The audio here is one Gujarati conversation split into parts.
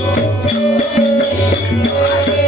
Thank you.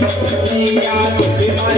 યા તુમી